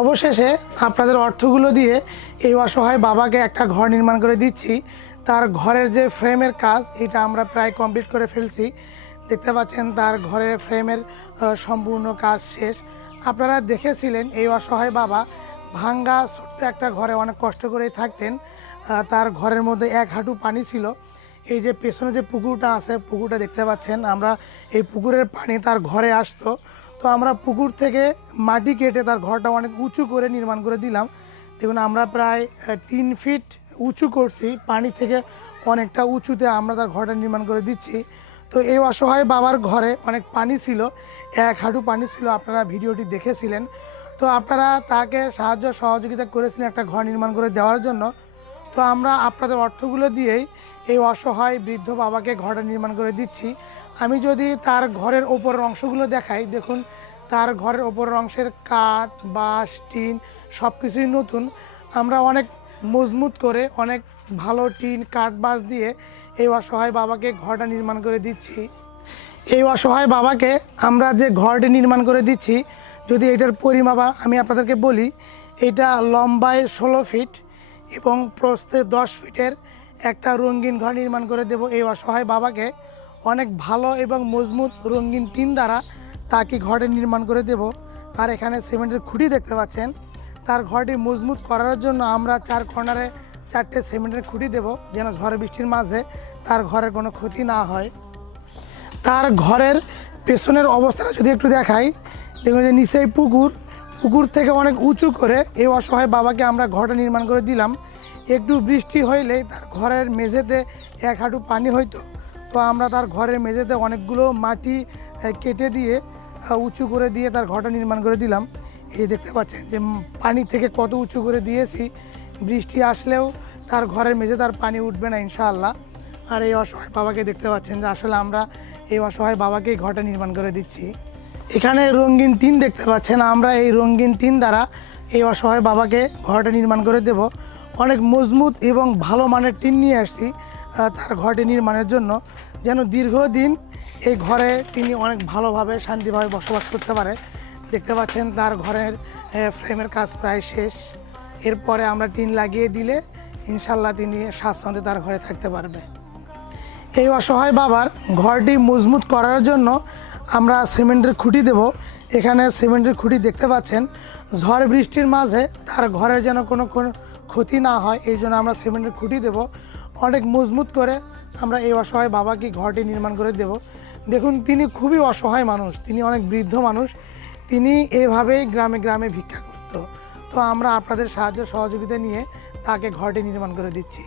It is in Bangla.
অবশেষে আপনাদের অর্থগুলো দিয়ে এই অসহায় বাবাকে একটা ঘর নির্মাণ করে দিচ্ছি। তার ঘরের যে ফ্রেমের কাজ, এটা আমরা প্রায় কমপ্লিট করে ফেলছি। দেখতে পাচ্ছেন, তার ঘরের ফ্রেমের সম্পূর্ণ কাজ শেষ। আপনারা দেখেছিলেন, এই অসহায় বাবা ভাঙ্গা ছোট্ট একটা ঘরে অনেক কষ্ট করেই থাকতেন। তার ঘরের মধ্যে এক হাঁটু পানি ছিল। এই যে পেছনে যে পুকুরটা আছে, পুকুরটা দেখতে পাচ্ছেন, আমরা এই পুকুরের পানি তার ঘরে আসতো। তো আমরা পুকুর থেকে মাটি কেটে তার ঘরটা অনেক উঁচু করে নির্মাণ করে দিলাম। দেখুন, আমরা প্রায় তিন ফিট উঁচু করছি। পানি থেকে অনেকটা উঁচুতে আমরা তার ঘরটা নির্মাণ করে দিচ্ছি। তো এই অসহায় বাবার ঘরে অনেক পানি ছিল, এক হাঁটু পানি ছিল, আপনারা ভিডিওটি দেখেছিলেন। তো আপনারা তাকে সাহায্য সহযোগিতা করেছিলেন একটা ঘর নির্মাণ করে দেওয়ার জন্য। তো আমরা আপনাদের অর্থগুলো দিয়েই এই অসহায় বৃদ্ধ বাবাকে ঘরটা নির্মাণ করে দিচ্ছি। আমি যদি তার ঘরের ওপরের অংশগুলো দেখাই, দেখুন, তার ঘরের ওপরের অংশের কাঠ, বাঁশ, টিন সব কিছুই নতুন। আমরা অনেক মজবুত করে, অনেক ভালো টিন, কাঠ, বাঁশ দিয়ে এই অসহায় বাবাকে ঘরটা নির্মাণ করে দিচ্ছি। এই অসহায় বাবাকে আমরা যে ঘরটি নির্মাণ করে দিচ্ছি, যদি এটার পরিমাপ আমি আপনাদেরকে বলি, এটা লম্বায় ষোলো ফিট এবং প্রস্থে দশ ফিটের একটা রঙিন ঘর নির্মাণ করে দেব এই অসহায় বাবাকে। অনেক ভালো এবং মজবুত রঙিন টিন দ্বারা তাকে ঘরটি নির্মাণ করে দেব। আর এখানে সিমেন্টের খুঁটি দেখতে পাচ্ছেন। তার ঘরটি মজবুত করার জন্য আমরা চার কর্নারে চারটে সিমেন্টের খুঁটি দেব, যেন ঝড় বৃষ্টির মাঝে তার ঘরের কোনো ক্ষতি না হয়। তার ঘরের পেছনের অবস্থাটা যদি একটু দেখাই, দেখুন যে নিচেই পুকুর। পুকুর থেকে অনেক উঁচু করে এই অসহায় বাবাকে আমরা ঘরটা নির্মাণ করে দিলাম। একটু বৃষ্টি হইলেই তার ঘরের মেঝেতে এক হাঁটু পানি হইতো। তো আমরা তার ঘরের মেঝেতে অনেকগুলো মাটি কেটে দিয়ে উঁচু করে দিয়ে তার ঘরটা নির্মাণ করে দিলাম। এই দেখতে পাচ্ছেন যে পানি থেকে কত উঁচু করে দিয়েছি। বৃষ্টি আসলেও তার ঘরের মেঝে তার পানি উঠবে না ইনশাআল্লাহ। আর এই অসহায় বাবাকে দেখতে পাচ্ছেন যে আসলে আমরা এই অসহায় বাবাকে এই ঘরটা নির্মাণ করে দিচ্ছি। এখানে রঙিন টিন দেখতে পাচ্ছেন, আমরা এই রঙিন টিন দ্বারা এই অসহায় বাবাকে ঘরটা নির্মাণ করে দেব। অনেক মজবুত এবং ভালো মানের টিন নিয়ে আসছি তার ঘরটি নির্মাণের জন্য। যেন দীর্ঘদিন এই ঘরে তিনি অনেক ভালোভাবে, শান্তিভাবে বসবাস করতে পারে। দেখতে পাচ্ছেন তার ঘরের ফ্রেমের কাজ প্রায় শেষ। এরপরে আমরা টিন লাগিয়ে দিলে ইনশাল্লাহ তিনি স্বাচ্ছন্দ্যে তার ঘরে থাকতে পারবে। এই অসহায় বাবার ঘরটি মজবুত করার জন্য আমরা সিমেন্টের খুঁটি দেব। এখানে সিমেন্টের খুঁটি দেখতে পাচ্ছেন। ঝড় বৃষ্টির মাঝে তার ঘরের যেন কোনো কোনো ক্ষতি না হয়, এই জন্য আমরা সিমেন্টের খুঁটি দেব। অনেক মজবুত করে আমরা এই অসহায় বাবাকে ঘরটি নির্মাণ করে দেব। দেখুন, তিনি খুবই অসহায় মানুষ, তিনি অনেক বৃদ্ধ মানুষ, তিনি এভাবেই গ্রামে গ্রামে ভিক্ষা করত। তো আমরা আপনাদের সাহায্য সহযোগিতা নিয়ে তাকে ঘরটি নির্মাণ করে দিচ্ছি।